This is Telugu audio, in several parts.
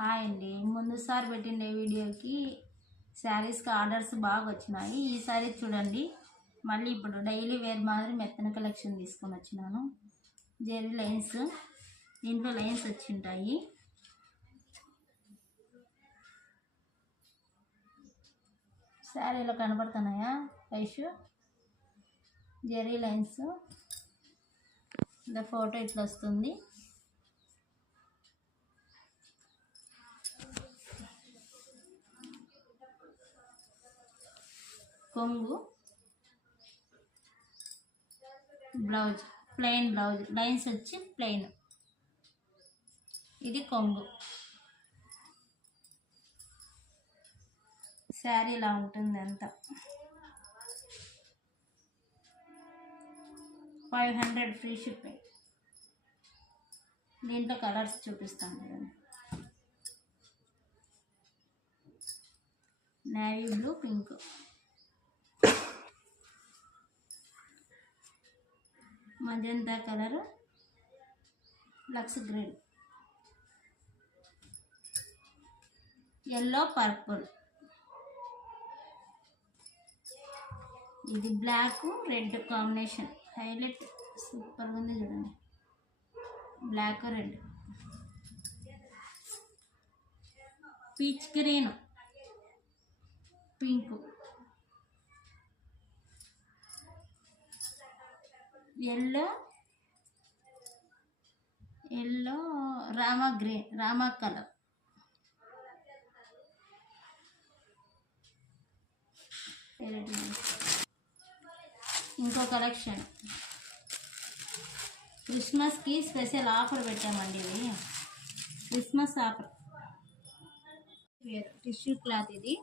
హాయ్ అండి. ముందుసారి పెట్టిన వీడియోకి శారీస్కి ఆర్డర్స్ బాగా వచ్చినాయి. ఈ శారీ చూడండి, మళ్ళీ ఇప్పుడు డైలీ వేర్ మాదిరి మెత్తన కలెక్షన్ తీసుకొని వచ్చినాను. జెరీ లైన్స్, దీంట్లో లైన్స్ వచ్చింటాయి. శారీలో కనబడుతున్నాయా లైన్స్? జెరీ లైన్స్. ఇంకా ఫోటో ఇట్లా వస్తుంది. కొంగు, బ్లౌజ్ ప్లెయిన్ బ్లౌజ్, లైన్స్ వచ్చి ప్లెయిన్. ఇది కొంగు. శారీ ఇలా ఉంటుంది అంతా. 500 ఫ్రీ షిప్పింగ్. దీంట్లో కలర్స్ చూపిస్తాను కదండి. Navy blue, pink, magenta colour, లక్స్ గ్రీన్, ఎల్లో, పర్పుల్. ఇది బ్లాక్ రెడ్ కాంబినేషన్, హైలైట్ సూపర్గా ఉంది చూడండి. Black red, peach green, pink, yellow, Rama green, Rama colour, ఇంకో కలెక్షన్. క్రిస్మస్కి స్పెషల్ ఆఫర్ పెట్టామండి. ఇది క్రిస్మస్ ఆఫర్. Tissue cloth. ఇది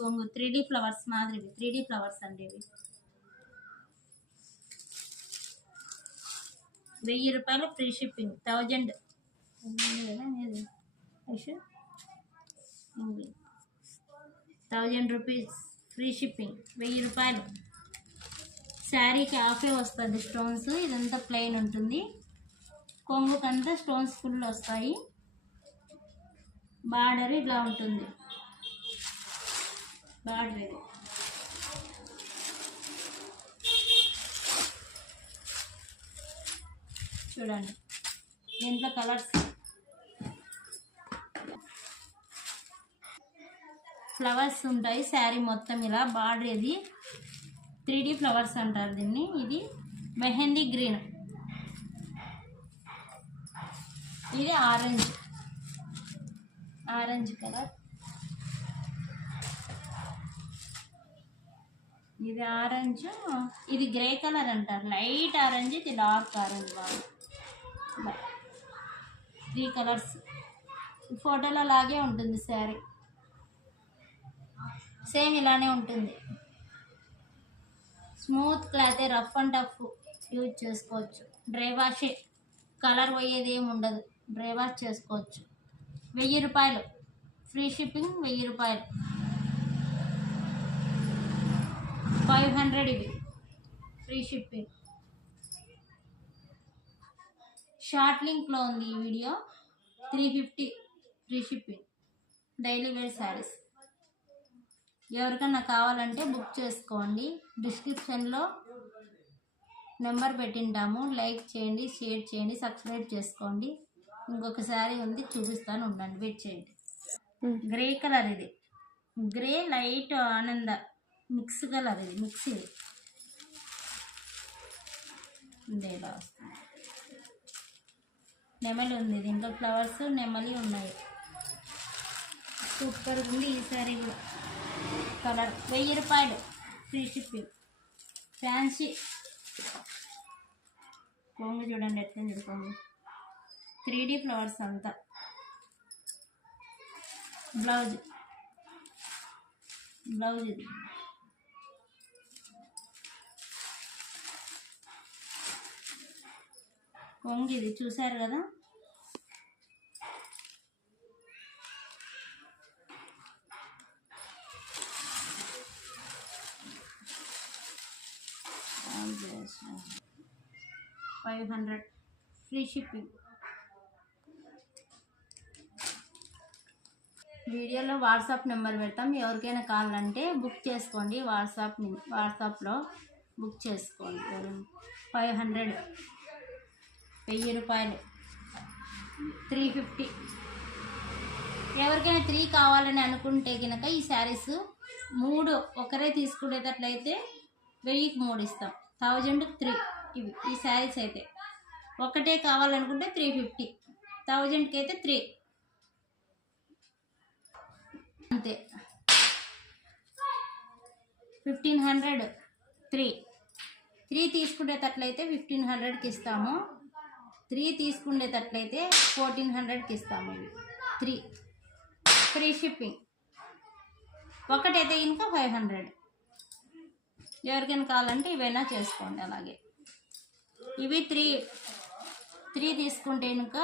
కొంగు 3D ఫ్లవర్స్ మాదిరి. 3D ఫ్లవర్స్ అండి. ఇవి 1000 రూపాయలు free shipping. 1000 rupees free shipping. 1000 రూపాయలు. శారీకి హాఫే వస్తుంది స్టోన్స్. ఇదంతా ప్లెయిన్ ఉంటుంది. కొంగుకంతా స్టోన్స్ ఫుల్ వస్తాయి. బార్డర్ ఇలా ఉంటుంది. బార్డర్ ఇది. చూడండి, దీంట్లో కలర్స్. ఫ్లవర్స్ ఉంటాయి శారీ మొత్తం ఇలా. బార్డర్ ఇది 3D ఫ్లవర్స్ అంటారు దీన్ని. ఇది మెహందీ గ్రీన్, ఇది ఆరెంజ్ కలర్, ఇది ఆరెంజ్, ఇది గ్రే కలర్ అంటారు. లైట్ ఆరెంజ్, ఇది డార్క్ ఆరెంజ్. బాగా 3 కలర్స్. ఫోటోలో లాగే ఉంటుంది శారీ. సేమ్ ఇలానే ఉంటుంది. Smooth cloth, rough and tough use చేసుకోవచ్చు. డ్రై వాష్, కలర్ పోయేది ఏమి ఉండదు. డ్రై వాష్ చేసుకోవచ్చు. 1000 రూపాయలు ఫ్రీ షిప్పింగ్. 1000 రూపాయలు. 500 ఇవి ఫ్రీ షిప్పింగ్. షార్ట్ లింక్లో ఉంది ఈ వీడియో. 350 free shipping. Daily wear saris. ఎవరికన్నా కావాలంటే బుక్ చేసుకోండి. డిస్క్రిప్షన్లో నెంబర్ పెట్టింటాము. లైక్ చేయండి, షేర్ చేయండి, సబ్స్క్రైబ్ చేసుకోండి. ఇంకొక శారీ ఉంది, చూపిస్తాను, ఉండండి, వెయిట్ చేయండి. Grey colour. ఇది గ్రే లైట్ ఆనంద మిక్స్ కలర్. ఇది మిక్స్. ఇది ఇలా వస్తుంది. నెమలి ఉంది దీంట్లో. ఫ్లవర్స్ నెమలి ఉన్నాయి. సూపర్ ఉంది ఈ శారీ కూడా. కలర్ 1000 రూపాయలు ఫ్రీ షిప్పింగ్. ఫ్యాన్సీ కొంగు చూడండి ఎట్లా కొంగు. 3D ఫ్లవర్స్ అంతా. బ్లౌజ్ ఇది కొంగు. ఇది చూసారు కదా. $500 ఫ్రీ షిప్పింగ్. వీడియోలో వాట్సాప్ నెంబర్ పెడతాం, ఎవరికైనా కావాలంటే బుక్ చేసుకోండి. వాట్సాప్లో బుక్ చేసుకోండి. 500, 1000 రూపాయలు, 350. ఎవరికైనా 3 కావాలని అనుకుంటే కనుక ఈ శారీస్ 3 ఒకరే తీసుకునేటట్లయితే 1000కి 3 ఇస్తాం. 1000కి 3 ఇవి ఈ శారీస్ అయితే. ఒకటే కావాలనుకుంటే 350, 1000కి అయితే 3 అంతే. 1500 3 తీసుకునేటట్లయితే 1500కి ఇస్తాము. 3 తీసుకునేటట్లయితే 1400కి ఇస్తాము. ఇవి 3 ఫ్రీ షిప్పింగ్. ఒకటైతే ఇంకా 500. ఎవరికైనా కావాలంటే ఇవైనా చేసుకోండి. అలాగే ఇవి 3 తీసుకుంటే కనుక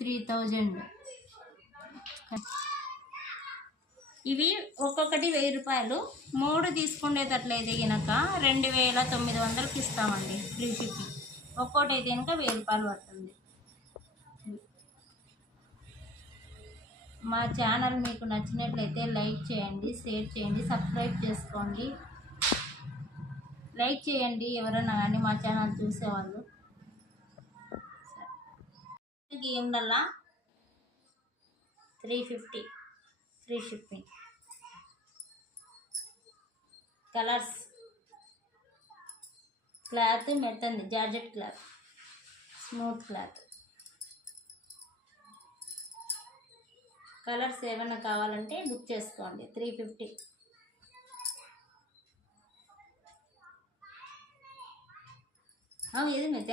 3000. ఇవి ఒక్కొక్కటి 1000 రూపాయలు. 3 తీసుకునేటట్లయితే కనుక 2900కి ఇస్తామండి ఫ్రీ షిప్పింగ్. ఒక్కోటి అయితే కనుక 1000 రూపాయలు పడుతుంది. మా ఛానల్ మీకు నచ్చినట్లయితే లైక్ చేయండి, షేర్ చేయండి, సబ్స్క్రైబ్ చేసుకోండి. లైక్ చేయండి ఎవరైనా కానీ మా ఛానల్ చూసేవాళ్ళు. ఏందల్లా 350 ఫ్రీ షిప్పింగ్. కలర్స్, క్లాత్ మెత్తంది, georgette cloth, smooth cloth. Colours ఏమైనా కావాలంటే బుక్ చేసుకోండి. 350. ఏది మెత్త